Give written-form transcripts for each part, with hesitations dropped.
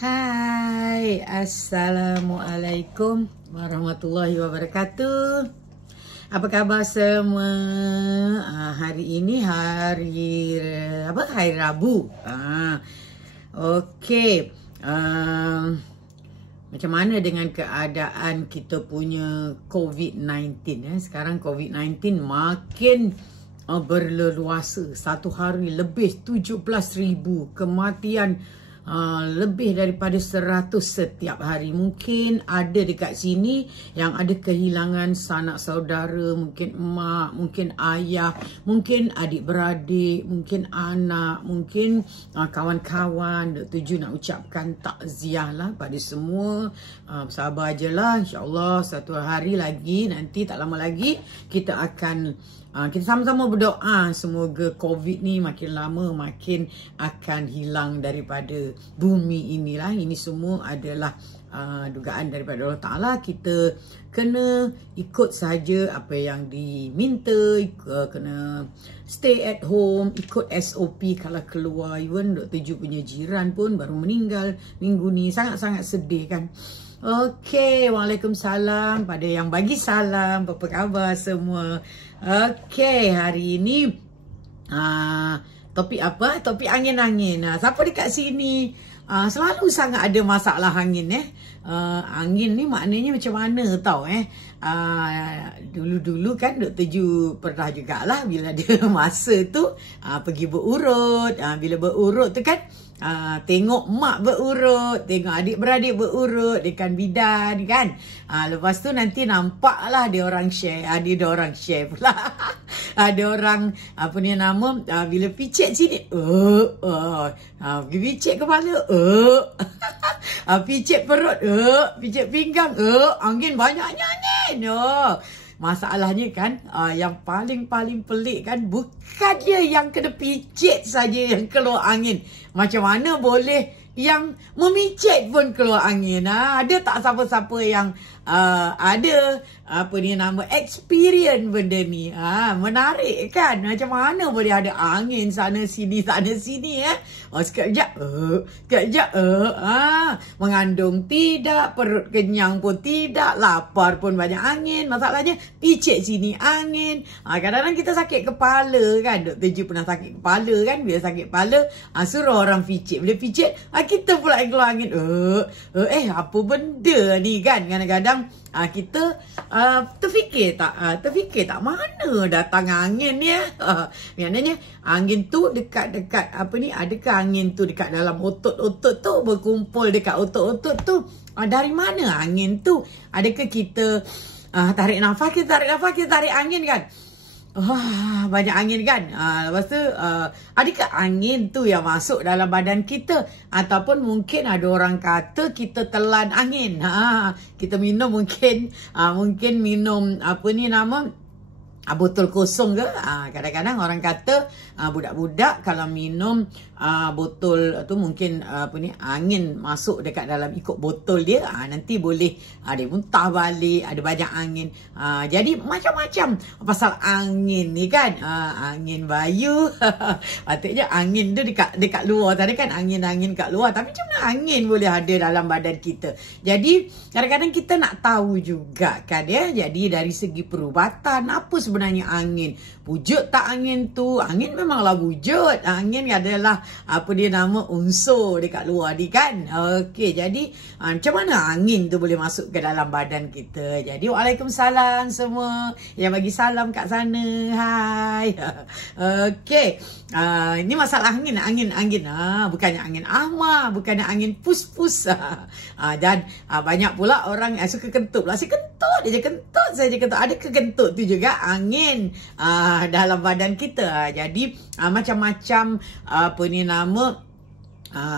Hai, Assalamualaikum warahmatullahi wabarakatuh. Apa khabar semua? Hari ini hari Rabu. Okey. Macam mana dengan keadaan kita punya COVID-19? Sekarang COVID-19 makin berleluasa. Satu hari lebih 17,000 kematian. Lebih daripada 100 setiap hari. Mungkin ada dekat sini yang ada kehilangan sanak saudara, mungkin emak, mungkin ayah, mungkin adik-beradik, mungkin anak, mungkin kawan-kawan. Dr. Ju nak ucapkan takziah lah pada semua. Sabar je lah, insyaAllah satu hari lagi, nanti tak lama lagi kita akan kita sama-sama berdoa semoga COVID ni makin lama makin akan hilang daripada bumi inilah. Ini semua adalah dugaan daripada Allah Ta'ala. Kita kena ikut saja apa yang diminta, kena stay at home, ikut SOP kalau keluar. Even Dr. Ju punya jiran pun baru meninggal minggu ni. Sangat-sangat sedih kan. Okey, Waalaikumsalam pada yang bagi salam. Apa khabar semua? Okey, hari ini topik apa? Topik angin-angin. Siapa dekat sini selalu sangat ada masalah angin angin ni maknanya macam mana tau dulu-dulu kan Dr. Ju pernah jugalah bila ada masa tu pergi berurut. Bila berurut tu kan tengok mak berurut, tengok adik-beradik berurut dekat bidan kan. Lepas tu nanti nampak lah dia orang share, ada orang share pula. Ada orang apa ni nama bila picit sini picit kepala picit perut picit pinggang angin, banyaknya angin. Masalahnya kan yang paling pelik kan bukan dia yang kena picit saja yang keluar angin. Macam mana boleh yang memicit pun keluar angin? Ada tak siapa-siapa yang ada apa ni nama experience benda ni? Menarik kan? Macam mana boleh ada angin sana sini sekejap mengandung tidak, perut kenyang pun tidak, lapar pun banyak angin. Masalahnya picit sini angin. Kadang-kadang kita sakit kepala kan. Dr. Ju pernah sakit kepala kan. Bila sakit kepala suruh orang picit. Bila picit kita pula keluar angin. Apa benda ni kan? Kadang-kadang kita terfikir tak mana datang angin ni maknanya angin tu dekat apa ni, adakah angin tu dekat dalam otot-otot tu, berkumpul dekat otot-otot tu? Dari mana angin tu? Adakah kita tarik nafas, kita tarik angin kan? Banyak angin kan. Lepas tu adakah angin tu yang masuk dalam badan kita? Ataupun mungkin ada orang kata kita telan angin. Kita minum mungkin minum apa ni nama botol kosong ke. Kadang-kadang orang kata budak-budak kalau minum botol tu mungkin apa ni angin masuk dekat dalam ikut botol dia, nanti boleh dia muntah balik, ada banyak angin. Jadi macam-macam pasal angin ni kan. Angin bayu patutnya angin tu dekat luar tadi kan, angin-angin kat luar, tapi macam mana angin boleh ada dalam badan kita? Jadi kadang-kadang kita nak tahu juga kan Jadi dari segi perubatan, apa sebenarnya angin? Wujud tak angin tu? Angin memanglah wujud. Angin adalah apa dia nama unsur dekat luar ni kan. Okey, jadi macam mana angin tu boleh masuk ke dalam badan kita? Jadi Waalaikumsalam semua yang bagi salam kat sana. Hai. Okey. Ini masalah angin. Bukannya angin ahmad, bukannya angin pus-pus. Dan banyak pula orang suka kentut pula. Kentut saja. Ada kentut tu juga angin dalam badan kita. Jadi macam-macam apa ni nama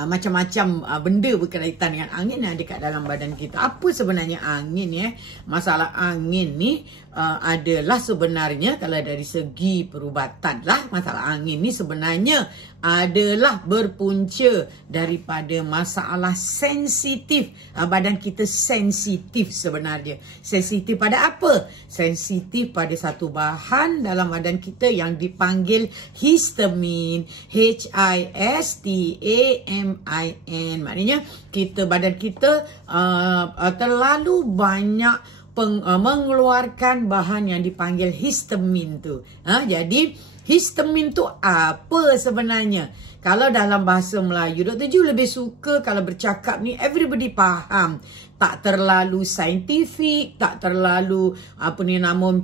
macam-macam benda berkaitan dengan angin yang ada kat dalam badan kita. Apa sebenarnya angin Masalah angin ni adalah sebenarnya kalau dari segi perubatan lah, masalah angin ni sebenarnya adalah berpunca daripada masalah sensitif. Badan kita sensitif sebenarnya. Sensitif pada apa? Sensitif pada satu bahan dalam badan kita yang dipanggil histamin. H-I-S-T-A-M-I-N. Maknanya badan kita terlalu banyak mengeluarkan bahan yang dipanggil histamin tu. Jadi histamin tu apa sebenarnya? Kalau dalam bahasa Melayu, Dr. Ju lebih suka kalau bercakap ni everybody faham. Tak terlalu saintifik, tak terlalu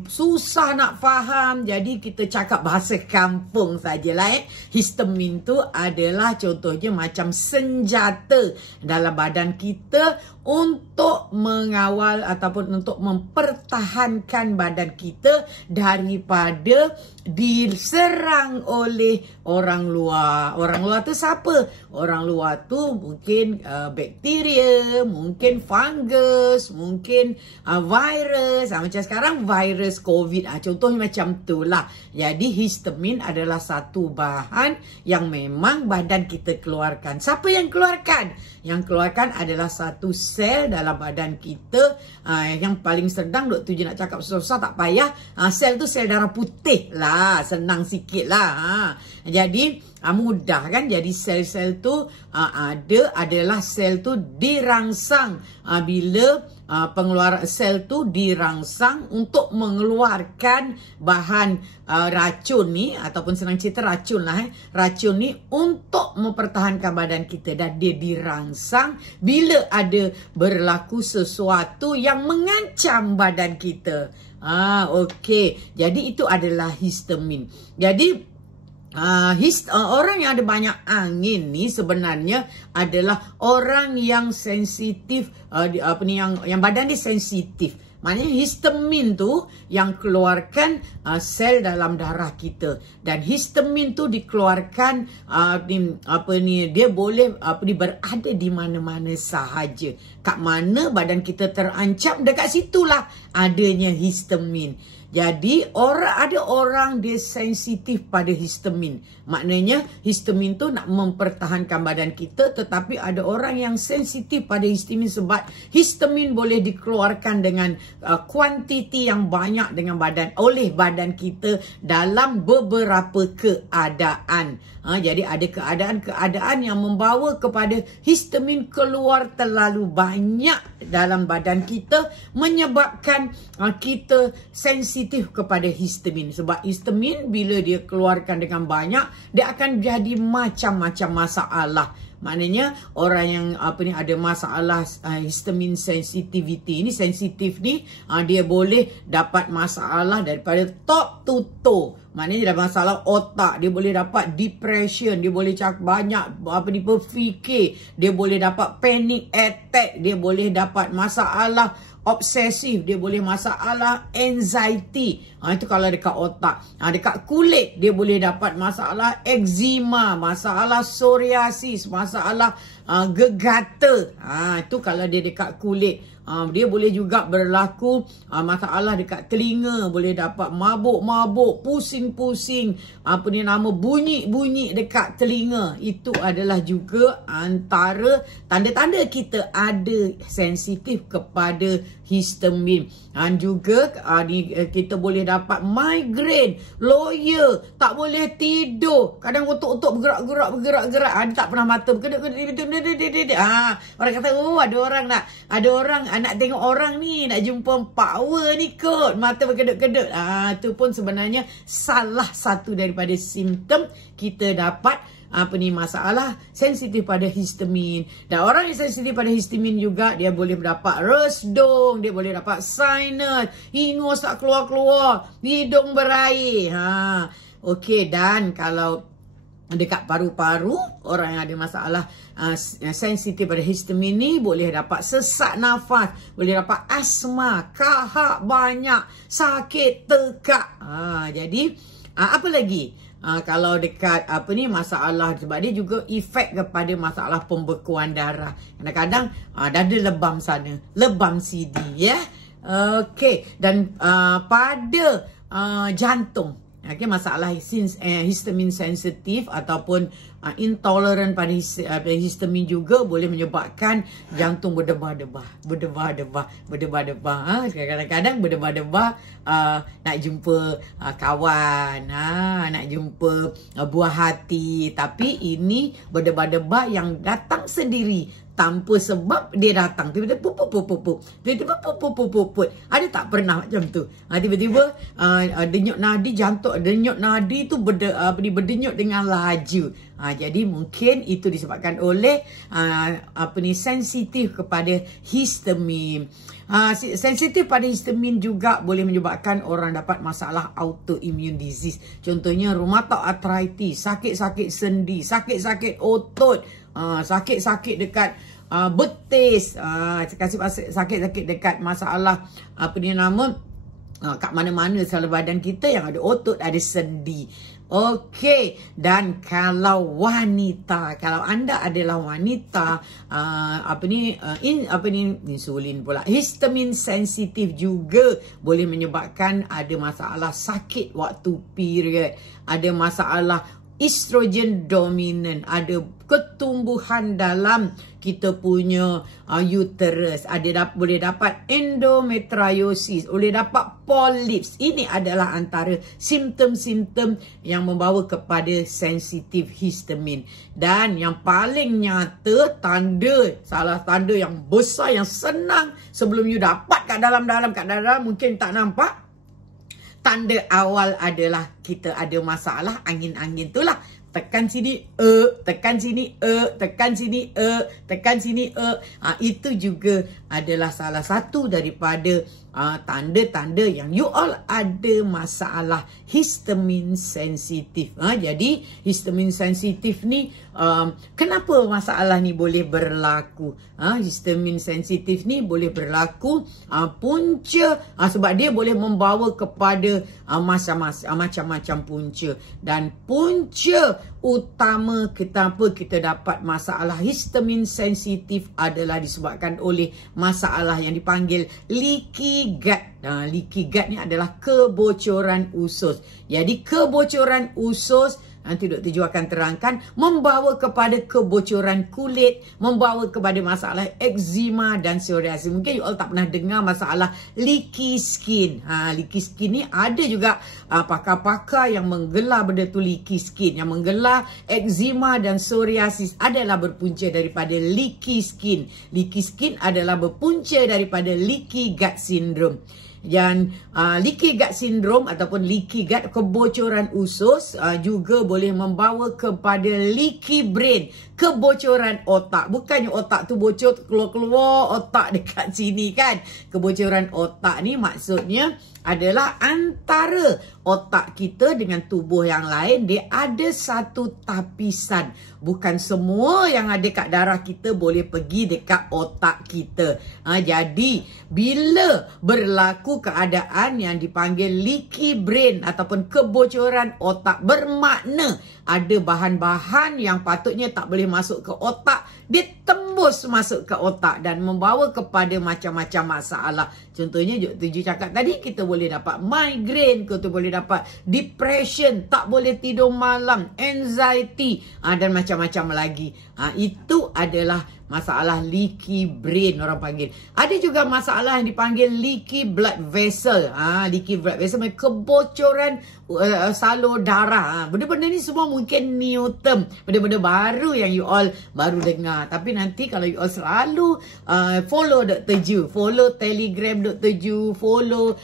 susah nak faham. Jadi kita cakap bahasa kampung sajalah. Histamin tu adalah contohnya macam senjata dalam badan kita untuk mengawal ataupun untuk mempertahankan badan kita daripada diserang oleh orang luar. Orang luar tu siapa? Orang luar tu mungkin bakteria, mungkin fungus, mungkin virus. Macam sekarang virus COVID. Contohnya macam tu lah. Jadi histamin adalah satu bahan yang memang badan kita keluarkan. Siapa yang keluarkan? Yang keluarkan adalah satu sel dalam badan kita. Yang paling sedang Dr. Ju nak cakap susah tak payah. Sel tu sel darah putih lah. Senang sikit lah. Jadi mudah kan. Jadi sel-sel tu adalah sel tu dirangsang bila pengeluaran sel tu dirangsang untuk mengeluarkan bahan racun ni, ataupun senang cerita racun lah. Racun ni untuk mempertahankan badan kita, dan dia dirangsang bila ada berlaku sesuatu yang mengancam badan kita. Okey. Jadi itu adalah histamin. Jadi orang yang ada banyak angin ni sebenarnya adalah orang yang sensitif, yang badan dia sensitif. Maknanya histamin tu yang keluarkan sel dalam darah kita, dan histamin tu dikeluarkan dia boleh berada di mana-mana sahaja. Kat mana badan kita terancam, dekat situlah adanya histamin. Jadi ada orang dia sensitif pada histamin. Maknanya histamin tu nak mempertahankan badan kita, tetapi ada orang yang sensitif pada histamin sebab histamin boleh dikeluarkan dengan kuantiti yang banyak oleh badan kita dalam beberapa keadaan. Jadi ada keadaan-keadaan yang membawa kepada histamin keluar terlalu banyak dalam badan kita, menyebabkan kita sensitif kepada histamin. Sebab histamin bila dia keluarkan dengan banyak, dia akan jadi macam-macam masalah. Maknanya orang yang ada masalah histamin sensitivity ni, sensitif ni, dia boleh dapat masalah daripada top to toe. Maknanya dia ada masalah otak, dia boleh dapat depression, dia boleh banyak berfikir, dia boleh dapat panic attack, dia boleh dapat masalah obsesif, dia boleh masalah anxiety. Itu kalau dekat otak. Dekat kulit dia boleh dapat masalah eczema, masalah psoriasis, masalah gegata. Itu kalau dia dekat kulit. Dia boleh juga berlaku masalah dekat telinga, boleh dapat mabuk-mabuk, pusing-pusing, bunyi-bunyi dekat telinga. Itu adalah juga antara tanda-tanda kita ada sensitif kepada histamin. Dan juga kita boleh dapat migraine, loya, tak boleh tidur, kadang otot-otot bergerak. Dia tak pernah mata berkedut-kedut. Orang kata, ada orang nak tengok orang ni, nak jumpa power ni kot, mata berkedut-kedut. Itu pun sebenarnya salah satu daripada simptom kita dapat masalah sensitif pada histamin. Dan orang yang sensitif pada histamin juga, dia boleh dapat resdung, dia boleh dapat sinus, hingus tak keluar-keluar, hidung berair. Okey. Dan kalau dekat paru-paru, orang yang ada masalah sensitif pada histamin ni boleh dapat sesak nafas, boleh dapat asma, kahak banyak, sakit tekak. Jadi apa lagi? Kalau dekat masalah, sebab dia juga efek kepada masalah pembekuan darah. Kadang-kadang dada lebam sana, lebam sini, ya. Okey. Dan pada jantung, Okay, masalah histamin sensitif ataupun intolerant pada histamin juga boleh menyebabkan jantung berdebar-debar. Kadang-kadang berdebar-debar nak jumpa kawan, nak jumpa buah hati. Tapi ini berdebar-debar yang datang sendiri. Tanpa sebab dia datang. Tiba-tiba pupuk. Ada tak pernah macam tu? Tiba-tiba denyut nadi jantung, denyut nadi tu berdenyut dengan laju. Jadi mungkin itu disebabkan oleh sensitif kepada histamin. Sensitif pada histamin juga boleh menyebabkan orang dapat masalah autoimmune disease. Contohnya rheumatoid arthritis, sakit-sakit sendi, sakit-sakit otot, sakit-sakit dekat betis, sakit-sakit dekat masalah kat mana-mana selalu badan kita yang ada otot, ada sendi. Okey, dan kalau wanita, kalau anda adalah wanita insulin pula, histamin sensitif juga boleh menyebabkan ada masalah sakit waktu period, ada masalah estrogen dominant, ada ketumbuhan dalam kita punya uterus, boleh dapat endometriosis, boleh dapat polyps. Ini adalah antara simptom-simptom yang membawa kepada sensitif histamin. Dan yang paling nyata, salah tanda yang besar, yang senang sebelum you dapat kat dalam mungkin tak nampak. Tanda awal adalah kita ada masalah angin-angin tu lah. Tekan sini, tekan sini, tekan sini, tekan sini. Itu juga adalah salah satu daripada tanda-tanda yang you all ada masalah histamin sensitif. Jadi histamin sensitif ni, kenapa masalah ni boleh berlaku? Histamin sensitif ni boleh berlaku punca, sebab dia boleh membawa kepada macam-macam punca. Dan punca utama kenapa kita dapat masalah histamin sensitif adalah disebabkan oleh masalah yang dipanggil leaky gut. Leaky gut ni adalah kebocoran usus. Jadi kebocoran usus, nanti Dr. Jo akan terangkan, membawa kepada kebocoran kulit, membawa kepada masalah eczema dan psoriasis. Mungkin you all tak pernah dengar masalah leaky skin. Leaky skin ni ada juga pakar-pakar yang menggelar benda tu leaky skin. Yang menggelar eczema dan psoriasis adalah berpunca daripada leaky skin. Leaky skin adalah berpunca daripada leaky gut syndrome. Dan leaky gut syndrome ataupun leaky gut, kebocoran usus, juga boleh membawa kepada leaky brain, kebocoran otak. Bukannya otak tu bocor keluar-keluar otak dekat sini kan. Kebocoran otak ni maksudnya adalah antara otak kita dengan tubuh yang lain, dia ada satu tapisan. Bukan semua yang ada kat darah kita boleh pergi dekat otak kita. Jadi bila berlaku keadaan yang dipanggil leaky brain ataupun kebocoran otak, bermakna ada bahan-bahan yang patutnya tak boleh masuk ke otak, dia tembus masuk ke otak dan membawa kepada macam-macam masalah. Contohnya Dr. Jo cakap tadi, kita boleh dapat migraine, kita boleh dapat depression, tak boleh tidur malam, anxiety, dan macam-macam lagi. Itu adalah masalah leaky brain orang panggil. Ada juga masalah yang dipanggil leaky blood vessel. Leaky blood vessel, kebocoran salur darah. Benda-benda ni semua mungkin new term, benda-benda baru yang you all baru dengar. Tapi nanti kalau you all selalu follow Dr. Jo, follow Telegram Dr. Jo, follow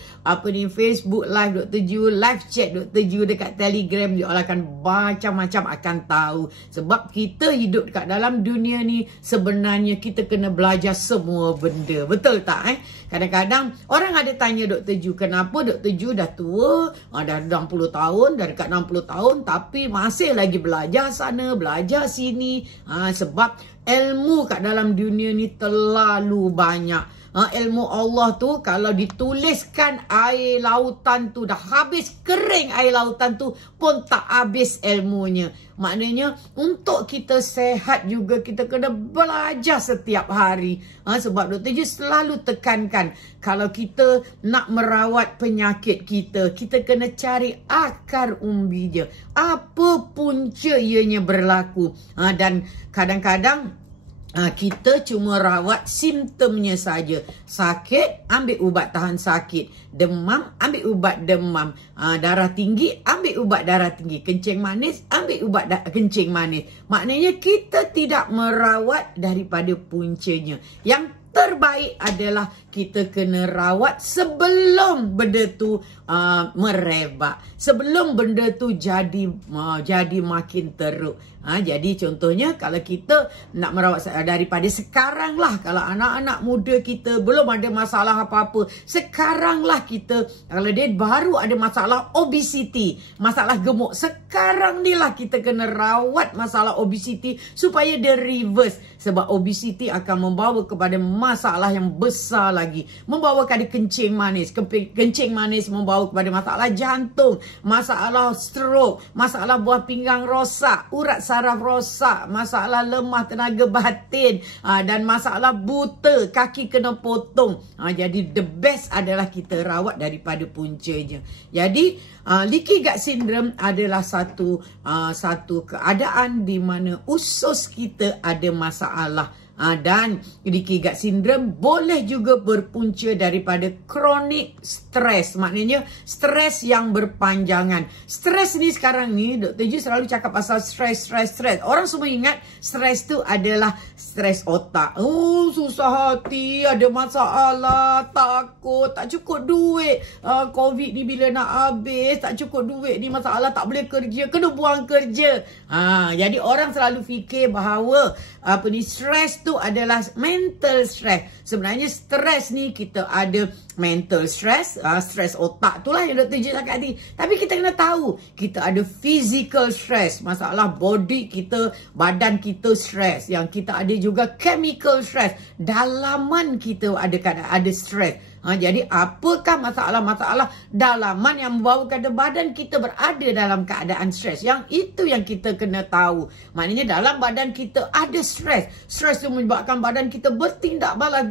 Facebook live Dr. Jo, live chat Dr. Jo dekat Telegram, you all akan macam-macam akan tahu. Sebab kita hidup dekat dalam dunia ni, sebenarnya kita kena belajar semua benda. Betul tak? Kadang-kadang orang ada tanya Dr. Jo, kenapa Dr. Jo dah tua, dah 60 tahun, dah dekat 60 tahun, tapi masih lagi belajar sana, belajar sini. Sebab ilmu kat dalam dunia ni terlalu banyak. Ilmu Allah tu kalau dituliskan air lautan tu dah habis kering, air lautan tu pun tak habis ilmunya. Maknanya untuk kita sehat juga kita kena belajar setiap hari. Sebab Dr. Ju selalu tekankan, kalau kita nak merawat penyakit kita, kita kena cari akar umbi dia. Apa punca ianya berlaku. Dan kadang-kadang kita cuma rawat simptomnya saja. Sakit, ambil ubat tahan sakit. Demam, ambil ubat demam. Darah tinggi, ambil ubat darah tinggi. Kencing manis, ambil ubat kencing manis. Maknanya kita tidak merawat daripada puncanya. Yang terbaik adalah kita kena rawat sebelum benda tu merebak. Sebelum benda tu jadi makin teruk. Jadi contohnya kalau kita nak merawat daripada sekarang lah. Kalau anak-anak muda kita belum ada masalah apa-apa, sekarang lah kita, kalau dia baru ada masalah obesity, masalah gemuk, sekarang ni lah kita kena rawat masalah obesity supaya dia reverse. Sebab obesity akan membawa kepada masalah yang besar lagi. Membawa kepada kencing manis. Kencing manis membawa kepada masalah jantung, masalah stroke, masalah buah pinggang rosak, urat saraf rosak, masalah lemah tenaga batin, dan masalah buta, kaki kena potong. Jadi the best adalah kita rawat daripada puncanya. Jadi leaky gut syndrome adalah satu keadaan di mana usus kita ada masalah. Dan leaky gut syndrome boleh juga berpunca daripada chronic stress. Maknanya stres yang berpanjangan. Stres ni sekarang ni Dr. Ju selalu cakap pasal stres. Orang semua ingat stres tu adalah stres otak. Susah hati, ada masalah, takut, tak cukup duit, COVID ni bila nak habis, tak cukup duit ni, masalah, tak boleh kerja, kena buang kerja. Jadi orang selalu fikir bahawa stres tu adalah mental stress. Sebenarnya stres ni kita ada mental stress, stres otak tu lah yang Dr. Ju cakap tadi. Tapi kita kena tahu, kita ada physical stress, masalah body kita, badan kita stress. Yang kita ada juga chemical stress, dalaman kita ada stress. Jadi apakah masalah-masalah dalaman yang membawa kepada badan kita berada dalam keadaan stres? Yang itu yang kita kena tahu. Maknanya dalam badan kita ada stres. Stres itu menyebabkan badan kita bertindak balas,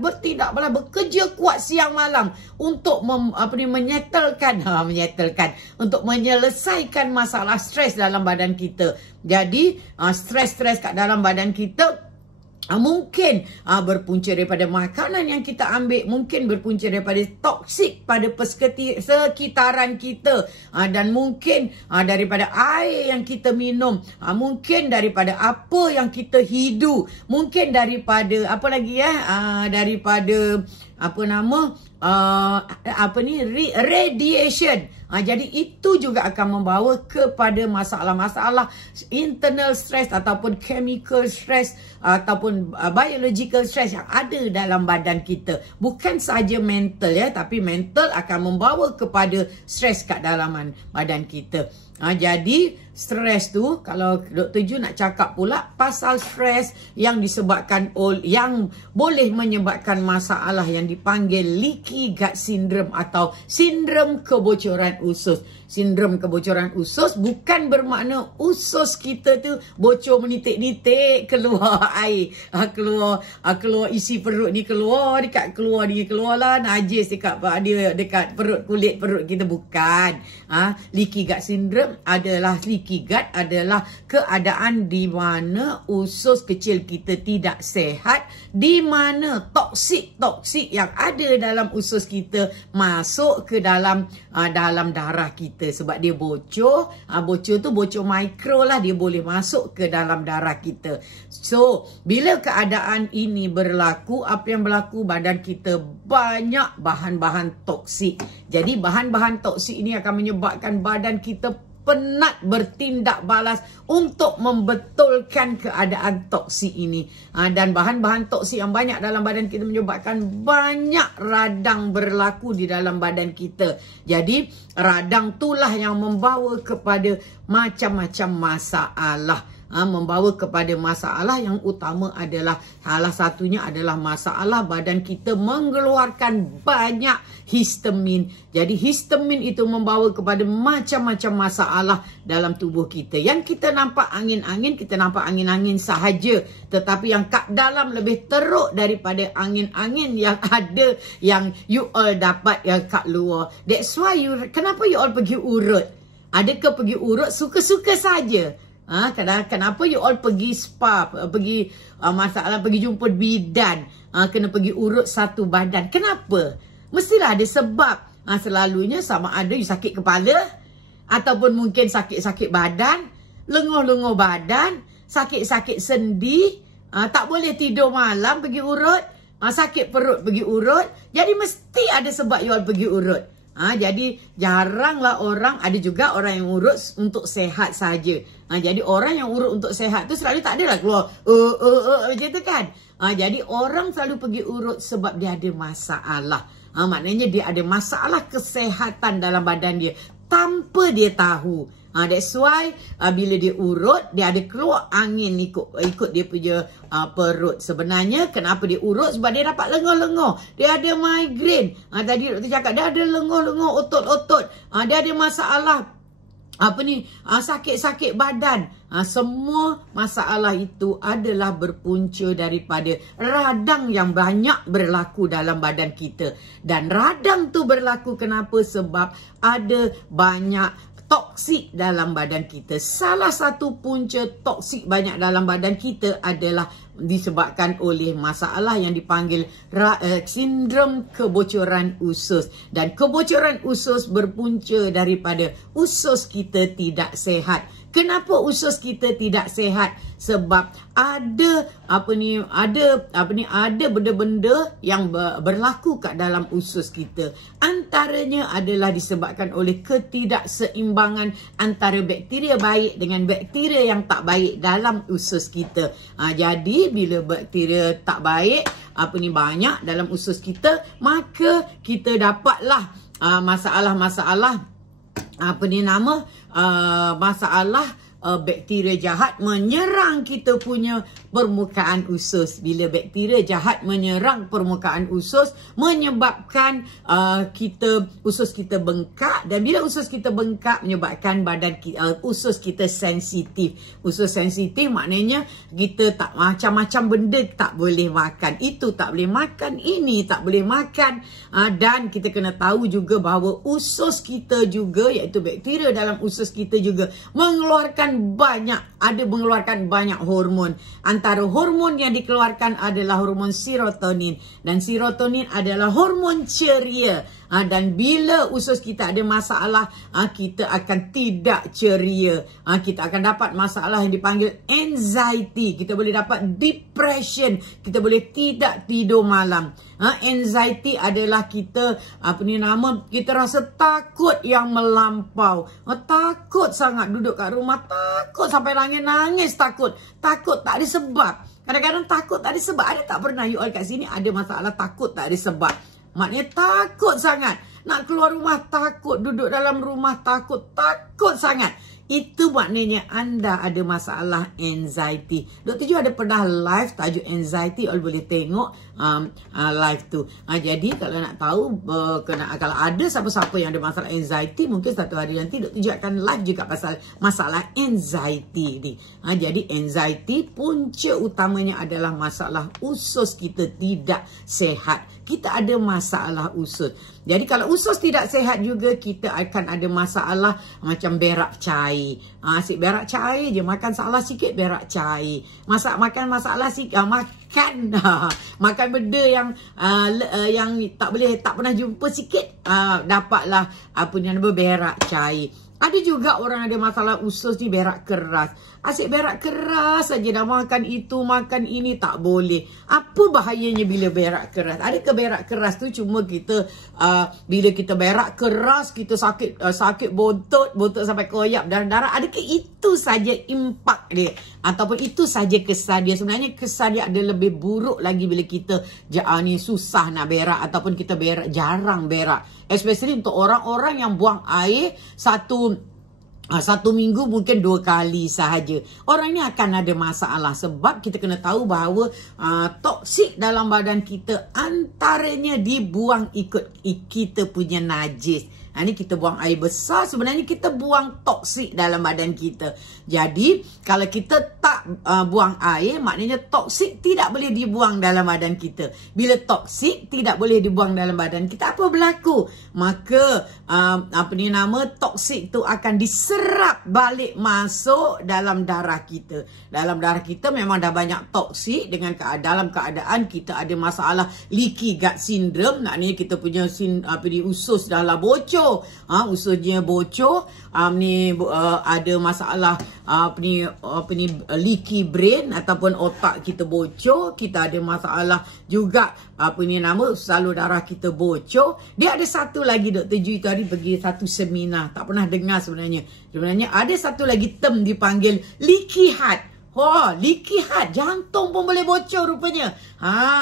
bekerja kuat siang malam untuk menyettlkan, untuk menyelesaikan masalah stres dalam badan kita. Jadi stres-stres kat dalam badan kita mungkin berpunca daripada makanan yang kita ambil, mungkin berpunca daripada toksik pada sekitaran kita, dan mungkin daripada air yang kita minum, mungkin daripada apa yang kita hidu, mungkin daripada apa lagi daripada radiation. Jadi itu juga akan membawa kepada masalah-masalah internal stress ataupun chemical stress ataupun biological stress yang ada dalam badan kita. Bukan saja mental tapi mental akan membawa kepada stres kat dalam badan kita. Jadi stres tu, kalau Dr. Ju nak cakap pula pasal stres yang disebabkan yang boleh menyebabkan masalah yang dipanggil leaky gut syndrome atau sindrom kebocoran usus. Sindrom kebocoran usus bukan bermakna usus kita tu bocor menitik-nitik, keluar air, keluar isi perut ni keluar lah najis dekat perut, kulit perut kita, bukan. Leaky gut syndrome adalah keadaan di mana usus kecil kita tidak sehat, di mana toksik yang ada dalam usus kita masuk ke dalam darah kita. Sebab dia bocor tu bocor mikro lah, dia boleh masuk ke dalam darah kita. So bila keadaan ini berlaku, apa yang berlaku, badan kita banyak bahan-bahan toksik. Jadi bahan-bahan toksik ini akan menyebabkan badan kita penat bertindak balas untuk membetulkan keadaan toksik ini. Dan bahan-bahan toksik yang banyak dalam badan kita menyebabkan banyak radang berlaku di dalam badan kita. Jadi radang itulah yang membawa kepada macam-macam masalah. membawa kepada masalah yang utama adalah salah satunya adalah masalah badan kita mengeluarkan banyak histamin. Jadi histamin itu membawa kepada macam-macam masalah dalam tubuh kita. Yang kita nampak angin-angin, kita nampak angin-angin sahaja. Tetapi yang kat dalam lebih teruk daripada angin-angin yang ada, yang you all dapat yang kat luar. That's why kenapa you all pergi urut? Adakah pergi urut suka-suka saja? Kenapa you all pergi spa, pergi pergi jumpa bidan, kena pergi urut satu badan? Kenapa? Mestilah ada sebab. Selalunya sama ada you sakit kepala, ataupun mungkin sakit-sakit badan, lenguh-lenguh badan, sakit-sakit sendi, tak boleh tidur malam pergi urut, sakit perut pergi urut. Jadi mesti ada sebab you all pergi urut. Jadi jaranglah orang, ada juga orang yang urut untuk sehat saja. Jadi orang yang urut untuk sehat tu selalu tak adalah keluar macam tu kan. Jadi orang selalu pergi urut sebab dia ada masalah. Maknanya dia ada masalah kesehatan dalam badan dia tanpa dia tahu. That's why bila dia urut, dia ada keluar angin ikut dia punya perut. Sebenarnya kenapa dia urut? Sebab dia dapat lenguh-lenguh. Dia ada migraine. Tadi doktor cakap dia ada lenguh-lenguh otot-otot. Dia ada masalah sakit-sakit badan. Semua masalah itu adalah berpunca daripada radang yang banyak berlaku dalam badan kita. Dan radang tu berlaku kenapa? Sebab ada banyak toksik dalam badan kita. Salah satu punca toksik banyak dalam badan kita adalah disebabkan oleh masalah yang dipanggil sindrom kebocoran usus. Dan kebocoran usus berpunca daripada usus kita tidak sehat. Kenapa usus kita tidak sehat? Sebab ada benda-benda yang berlaku kat dalam usus kita. Antaranya adalah disebabkan oleh ketidakseimbangan antara bakteria baik dengan bakteria yang tak baik dalam usus kita. Jadi bila bakteria tak baik banyak dalam usus kita, maka kita dapatlah masalah-masalah bakteria jahat menyerang kita punya permukaan usus. Bila bakteria jahat menyerang permukaan usus, menyebabkan usus kita bengkak. Dan bila usus kita bengkak, menyebabkan usus kita sensitif. Usus sensitif maknanya kita tak macam-macam benda tak boleh makan. Itu tak boleh makan, ini tak boleh makan. Dan kita kena tahu juga bahawa usus kita juga, iaitu bakteria dalam usus kita juga mengeluarkan banyak hormon. Antara hormon yang dikeluarkan adalah hormon serotonin. Dan serotonin adalah hormon ceria. Dan bila usus kita ada masalah, kita akan tidak ceria. Kita akan dapat masalah yang dipanggil anxiety. Kita boleh dapat depression. Kita boleh tidak tidur malam. Anxiety adalah kita kita rasa takut yang melampau. Takut sangat duduk kat rumah, takut sampai nangis, takut tak ada sebab. Kadang-kadang takut tak ada sebab. Ada tak pernah you all kat sini ada masalah takut tak ada sebab? Maknanya takut sangat. Nak keluar rumah takut, duduk dalam rumah takut sangat. Itu maknanya anda ada masalah anxiety. Dr. Ju ada pernah live tajuk anxiety, all boleh tengok live tu. Jadi kalau nak tahu kalau ada siapa-siapa yang ada masalah anxiety, mungkin satu hari nanti Dr. Ju akan live juga pasal masalah anxiety ni. Jadi anxiety punca utamanya adalah masalah usus kita tidak sehat. Kita ada masalah usus. Jadi kalau usus tidak sehat juga, kita akan ada masalah macam berak cair. Asyik berak cair je, makan salah sikit berak cair. Makan masalah sikit, makan benda yang tak pernah jumpa sikit, dapatlah berak cair. Ada juga orang ada masalah usus ni berak keras. Asyik berak keras saja, dah makan itu, makan ini, tak boleh. Apa bahayanya bila berak keras? Adakah berak keras tu cuma kita bila kita berak keras kita sakit bontot sampai koyak darah? Adakah itu saja impak dia? Ataupun itu saja kesan dia? Sebenarnya kesan dia ada lebih buruk lagi bila kita ni susah nak berak ataupun kita jarang berak. Especially untuk orang-orang yang buang air 1 minggu mungkin 2 kali sahaja. Orang ni akan ada masalah sebab kita kena tahu bahawa toksik dalam badan kita antaranya dibuang ikut kita punya najis. Ni kita buang air besar, sebenarnya kita buang toksik dalam badan kita. Jadi kalau kita tak buang air, maknanya toksik tidak boleh dibuang dalam badan kita. Bila toksik tidak boleh dibuang dalam badan kita, apa berlaku? Maka toksik tu akan diserap balik masuk dalam darah kita. Dalam darah kita memang dah banyak toksik, dengan dalam keadaan kita ada masalah leaky gut syndrome. Maknanya kita punya usus dah lah bocor. Ususnya bocor, ada masalah leaky brain ataupun otak kita bocor. Kita ada masalah juga salur darah kita bocor. Dia ada satu lagi, Dr. Ju itu hari pergi satu seminar, tak pernah dengar sebenarnya. Sebenarnya ada satu lagi term dipanggil leaky heart. Leaky heart, jantung pun boleh bocor rupanya.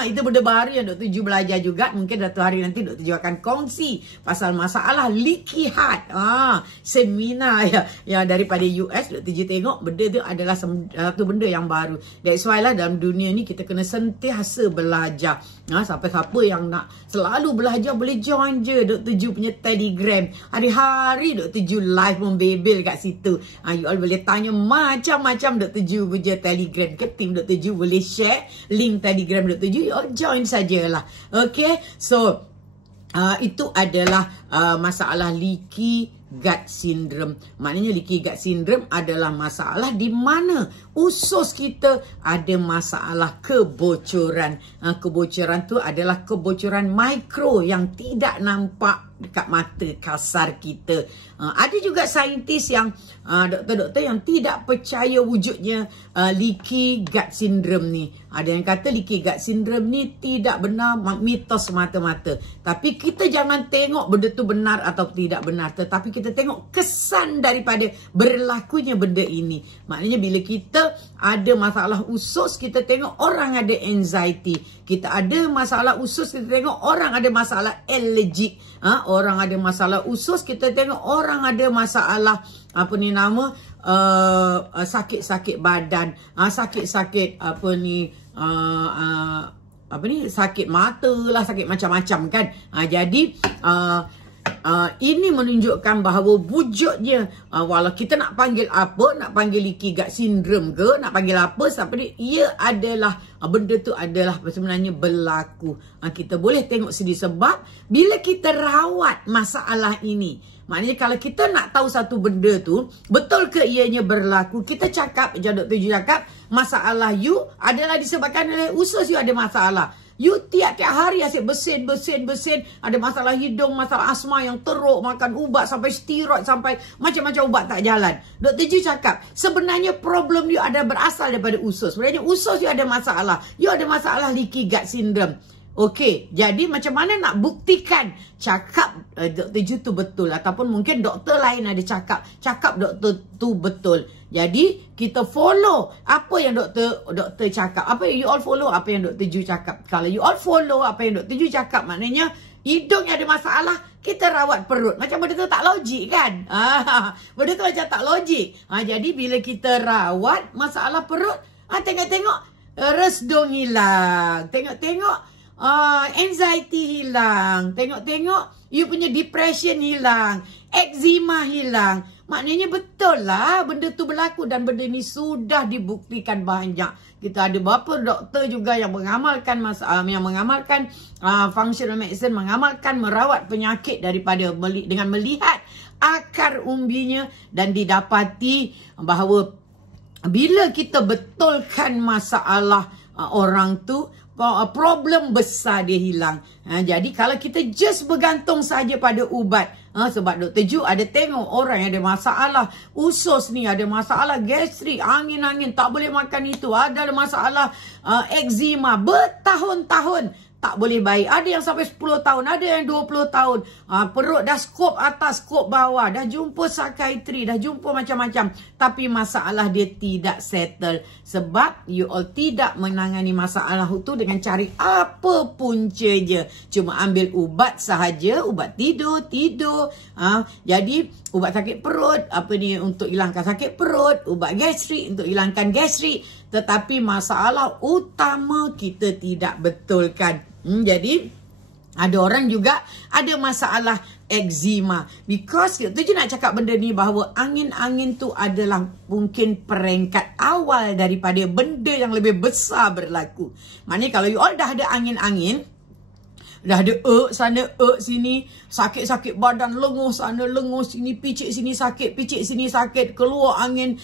Itu benda baru yang Dr. Ju belajar juga. Mungkin satu hari nanti Dr. Ju akan kongsi pasal masalah leaky heart. Seminar yang daripada US, Dr. Ju tengok benda tu adalah satu benda yang baru. That's why lah dalam dunia ni kita kena sentiasa belajar. Sampai siapa yang nak selalu belajar boleh join je Dr. Ju punya Telegram. Hari-hari Dr. Ju live membebel kat situ. You all boleh tanya macam-macam Dr. Ju punya Telegram ke tim Dr. Ju, boleh share link Telegram Dr. Ju, you all join sajalah. Okay, so itu adalah masalah leaky gut syndrome. Maknanya leaky gut syndrome adalah masalah di mana usus kita ada masalah kebocoran. Kebocoran tu adalah kebocoran mikro yang tidak nampak dekat mata kasar kita. Ada juga saintis yang doktor-doktor yang tidak percaya wujudnya leaky gut syndrome ni. Ada yang kata leaky gut syndrome ni tidak benar, mitos semata-mata. Tapi kita jangan tengok benda tu benar atau tidak benar, tetapi kita tengok kesan daripada berlakunya benda ini. Maknanya bila kita ada masalah usus, kita tengok orang ada anxiety. Kita ada masalah usus, kita tengok orang ada masalah allergic. Orang ada masalah usus, kita tengok orang ada masalah sakit-sakit badan, sakit-sakit sakit mata lah, sakit macam-macam kan. Jadi ini menunjukkan bahawa wujudnya walau kita nak panggil apa, nak panggil leaky gut syndrome ke, nak panggil apa, tapi ia adalah benda tu adalah sebenarnya berlaku. Kita boleh tengok sendiri sebab bila kita rawat masalah ini, maknanya kalau kita nak tahu satu benda tu betul ke ianya berlaku, kita cakap, Dr. Ju cakap, masalah you adalah disebabkan oleh usus you ada masalah. You tiap-tiap hari asyik bersin. Ada masalah hidung, masalah asma yang teruk, makan ubat sampai steroid, sampai macam-macam ubat tak jalan. Dr. Ju cakap, sebenarnya problem you ada berasal daripada usus. Sebenarnya usus you ada masalah. You ada masalah leaky gut syndrome. Okey, jadi macam mana nak buktikan cakap Dr. Ju tu betul, ataupun mungkin doktor lain ada cakap doktor tu betul. Jadi kita follow apa yang doktor cakap. Apa you all follow apa yang Dr. Ju cakap. Kalau you all follow apa yang Dr. Ju cakap, maknanya hidung yang ada masalah, kita rawat perut. Macam benda tu tak logik kan? Benda tu macam tak logik. Jadi bila kita rawat masalah perut, tengok-tengok resdung hilang. Tengok-tengok anxiety hilang. Tengok-tengok you punya depression hilang. Eczema hilang. Maknanya betul lah benda tu berlaku, dan benda ni sudah dibuktikan banyak. Kita ada beberapa doktor juga yang mengamalkan functional medicine, mengamalkan merawat penyakit daripada dengan melihat akar umbinya, dan didapati bahawa bila kita betulkan masalah orang tu, problem besar dia hilang. Jadi kalau kita just bergantung saja pada ubat, sebab Dr. Ju ada tengok orang yang ada masalah usus ni, ada masalah gastrik, angin-angin, tak boleh makan itu, ada masalah eczema bertahun-tahun, tak boleh baik. Ada yang sampai 10 tahun, ada yang 20 tahun. Perut dah skop atas, skop bawah, dah jumpa psikiatri, dah jumpa macam-macam. Tapi masalah dia tidak settle. Sebab you all tidak menangani masalah itu dengan cari apa punca je. Cuma ambil ubat sahaja, ubat tidur. Jadi ubat sakit perut, untuk hilangkan sakit perut, ubat gastrik untuk hilangkan gastrik. Tetapi masalah utama kita tidak betulkan. Jadi ada orang juga ada masalah eczema. Because tu je nak cakap benda ni, bahawa angin-angin tu adalah mungkin peringkat awal daripada benda yang lebih besar berlaku. Maknanya kalau you all dah ada angin-angin, dah ada sana, sini, sakit-sakit badan, lenguh sana, lenguh sini, picit sini sakit, keluar angin.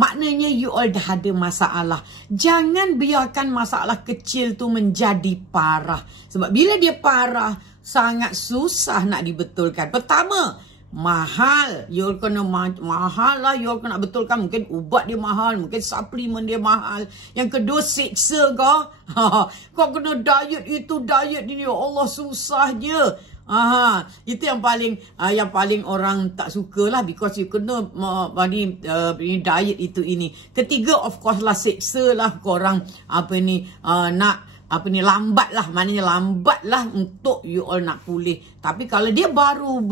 Maknanya you all dah ada masalah. Jangan biarkan masalah kecil tu menjadi parah. Sebab bila dia parah, sangat susah nak dibetulkan. Pertama, mahal. You all kena mahal lah. You all kena betulkan. Mungkin ubat dia mahal, mungkin suplemen dia mahal. Yang kedua, seksa kau. Kau kena diet itu, diet ini. Ya Allah, susahnya. Itu yang paling orang tak suka lah. Because you kena diet itu ini. Ketiga, of course lah, seksa lah korang lambat lah. Maknanya lambat lah untuk you all nak pulih. Tapi kalau dia baru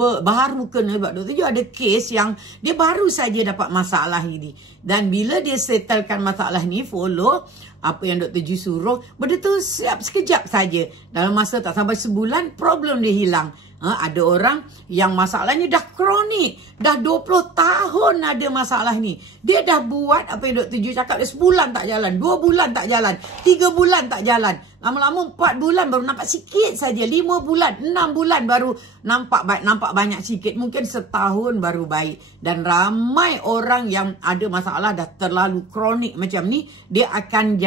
kena, sebab Dr. Ju ada kes yang dia baru saja dapat masalah ini. Dan bila dia settlekan masalah ni, follow apa yang Dr. Ju suruh, benda tu siap sekejap saja. Dalam masa tak sampai sebulan, problem dia hilang. Ada orang yang masalahnya dah kronik. Dah 20 tahun ada masalah ni. Dia dah buat apa yang Dr. Ju cakap. Dia sebulan tak jalan, 2 bulan tak jalan, 3 bulan tak jalan. Lama-lama 4 bulan baru nampak sikit saja. 5 bulan, 6 bulan baru nampak banyak sikit. Mungkin setahun baru baik. Dan ramai orang yang ada masalah dah terlalu kronik macam ni, dia akan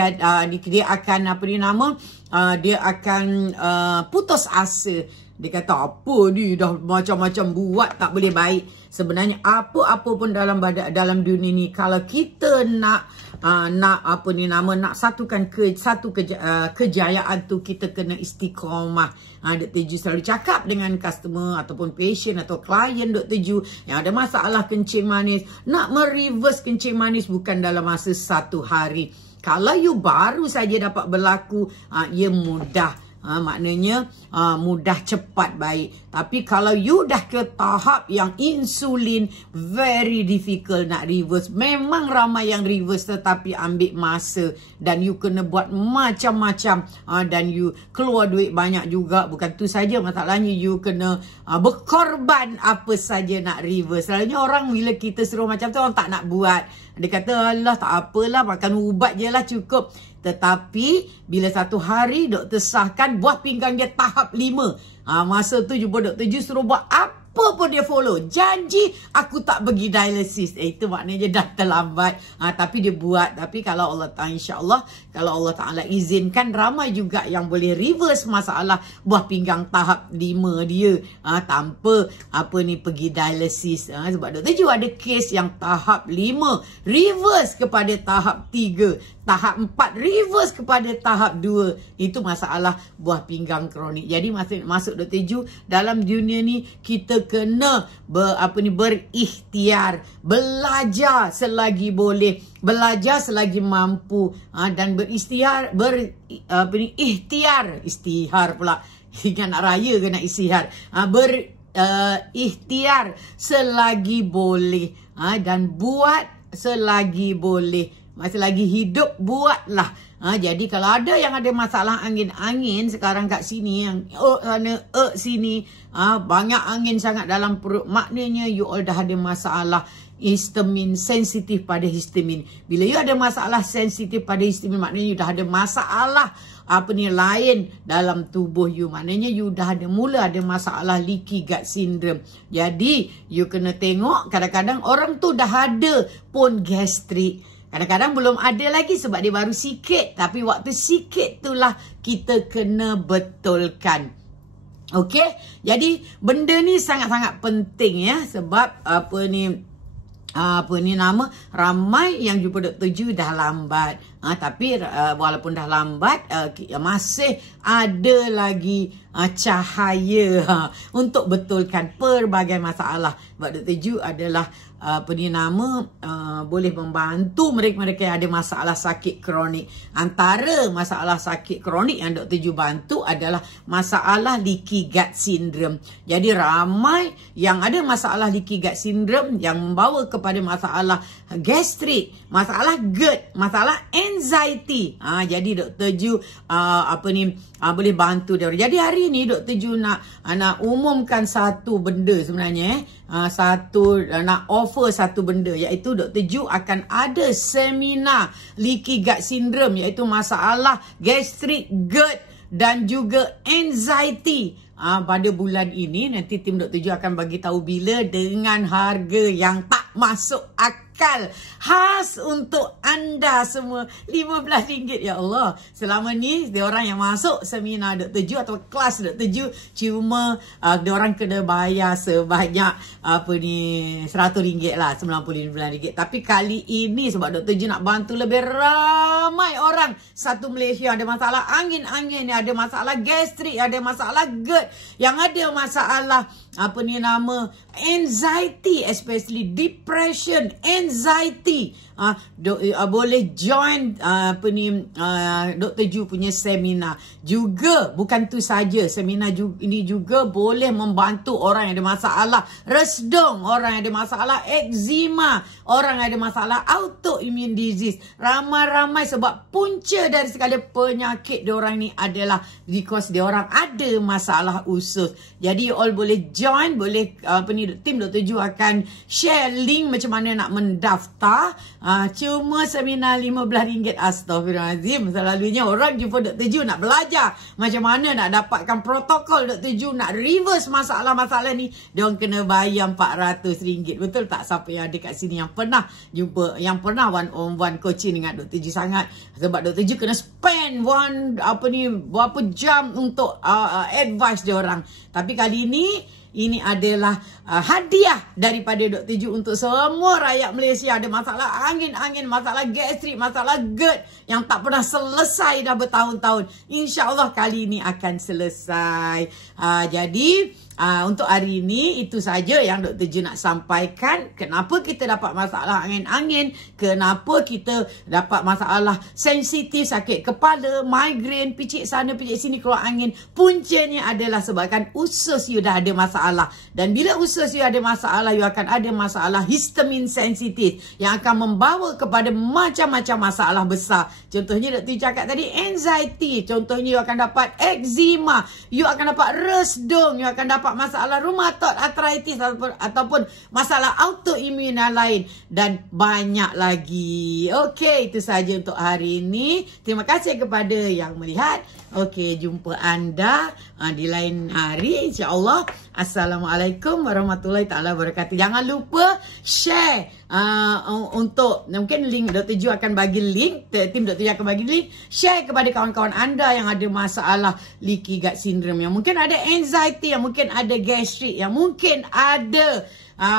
putus asa. Dia kata, apa ni dah macam-macam buat tak boleh baik. Sebenarnya apa-apa pun dalam dunia ni, kalau kita nak satukan kejayaan tu, kita kena istiqamah. Dr. Ju selalu cakap dengan customer ataupun patient atau klien Dr. Ju yang ada masalah kencing manis, nak mereverse kencing manis bukan dalam masa 1 hari. Kalau you baru saja dapat berlaku, ia mudah. Maknanya mudah cepat baik. Tapi kalau you dah ke tahap yang insulin, very difficult nak reverse. Memang ramai yang reverse, tetapi ambil masa. Dan you kena buat macam-macam. Dan you keluar duit banyak juga. Bukan tu saja masalahnya, you kena berkorban apa saja nak reverse. Selalunya orang bila kita suruh macam tu, orang tak nak buat. Dia kata, alah tak apalah, makan ubat je lah cukup. Tetapi bila 1 hari doktor sahkan buah pinggang dia tahap 5. Masa tu jumpa Dr. Ju suruh buat apa pun dia follow. Janji aku tak pergi dialysis. Itu maknanya dah terlambat. Tapi dia buat. Tapi kalau Allah Ta'ala, insyaAllah, kalau Allah Ta'ala izinkan, ramai juga yang boleh reverse masalah buah pinggang tahap 5 dia. Tanpa pergi dialysis. Sebab Dr. Ju ada kes yang tahap 5 reverse kepada tahap 3. Tahap 4 reverse kepada tahap 2. Itu masalah buah pinggang kronik. Jadi masuk Dr. Ju, dalam dunia ni kita kena berikhtiar, belajar selagi boleh, belajar selagi mampu, dan berikhtiar pula. Ingat nak raya ke nak istihar. Berikhtiar selagi boleh, dan buat selagi boleh. Masih lagi hidup, buatlah. Jadi kalau ada yang ada masalah angin-angin sekarang kat sini, yang sana, sini, banyak angin sangat dalam perut, maknanya you all dah ada masalah histamin, sensitif pada histamin. Bila you ada masalah sensitif pada histamin, maknanya you dah ada masalah lain dalam tubuh you. Maknanya you dah mula ada masalah leaky gut syndrome. Jadi you kena tengok, kadang-kadang orang tu dah ada pun gastrik. Kadang-kadang belum ada lagi sebab dia baru sikit. Tapi waktu sikit itulah kita kena betulkan. Okey? Jadi benda ni sangat-sangat penting ya. Sebab ramai yang jumpa Dr. Ju dah lambat. Tapi walaupun dah lambat, masih ada lagi cahaya untuk betulkan pelbagai masalah. Sebab Dr. Ju adalah boleh membantu mereka-mereka yang ada masalah sakit kronik. Antara masalah sakit kronik yang Dr. Ju bantu adalah masalah leaky gut syndrome. Jadi ramai yang ada masalah leaky gut syndrome yang membawa kepada masalah gastrik, masalah GERD, masalah anxiety. Jadi Dr. Ju boleh bantu dia. Jadi hari ni Dr. Ju nak umumkan satu benda sebenarnya. Nak offer satu benda, iaitu Dr. Ju akan ada seminar leaky gut syndrome, iaitu masalah gastrik, GERD dan juga anxiety. Pada bulan ini nanti tim Dr. Ju akan bagi tahu bila dengan harga yang tak masuk akal, khas untuk anda semua, RM15. Ya Allah, selama ni diorang yang masuk seminar Dr. Ju atau kelas Dr. Ju cuma diorang kena bayar sebanyak RM100 lah, RM99. Tapi kali ini sebab Dr. Ju nak bantu lebih ramai orang satu Malaysia ada masalah angin-angin, ada masalah gastrik, ada masalah GERD, yang ada masalah anxiety, especially depression, anxiety. Boleh join Dr. Ju punya seminar. Juga bukan tu saja, seminar ini juga boleh membantu orang yang ada masalah resdung, orang yang ada masalah eczema, orang yang ada masalah autoimmune disease. Ramai-ramai sebab punca dari segala penyakit diorang ni adalah because diorang ada masalah usus. Jadi you all boleh join, boleh tim Dr. Ju akan share link macam mana nak mendaftar. Cuma seminar RM15. Astaghfirullahaladzim. Selalunya orang jumpa Dr. Ju nak belajar macam mana nak dapatkan protokol Dr. Ju, nak reverse masalah-masalah ni, diorang kena bayar RM400. Betul tak? Siapa yang ada kat sini yang pernah jumpa, yang pernah one on one coaching dengan Dr. Ju sangat. Sebab Dr. Ju kena spend berapa jam untuk advice diorang. Tapi kali ini adalah hadiah daripada Dr. Ju untuk semua rakyat Malaysia ada masalah angin-angin, masalah gastrik, masalah GERD yang tak pernah selesai dah bertahun-tahun. InsyaAllah kali ini akan selesai. Jadi untuk hari ini itu saja yang Dr. Ju nak sampaikan. Kenapa kita dapat masalah angin-angin, kenapa kita dapat masalah sensitif, sakit kepala, migraine, picit sana picit sini, keluar angin. Puncanya adalah sebabkan usus you dah ada masalah. Dan bila usus you ada masalah, you akan ada masalah histamin sensitif yang akan membawa kepada macam-macam masalah besar. Contohnya Dr. Ju cakap tadi, anxiety. Contohnya you akan dapat eczema, you akan dapat resdung, you akan dapat masalah rheumatoid arthritis ataupun masalah autoimun yang lain dan banyak lagi. Okey, itu saja untuk hari ini. Terima kasih kepada yang melihat. Okey, jumpa anda di lain hari insya-Allah. Assalamualaikum warahmatullahi taala wabarakatuh. Jangan lupa share untuk mungkin link Dr. Ju akan bagi link, tim Dr. Ju akan bagi link, share kepada kawan-kawan anda yang ada masalah leaky gut syndrome, yang mungkin ada anxiety, yang mungkin ada gastrik, yang mungkin ada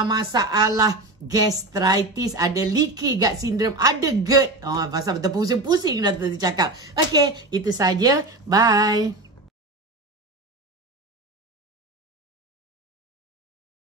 masalah gastritis, ada leaky gut syndrome, ada GERD. Pasal betul pusing-pusing Dr. Ju cakap. Okey, itu saja. Bye.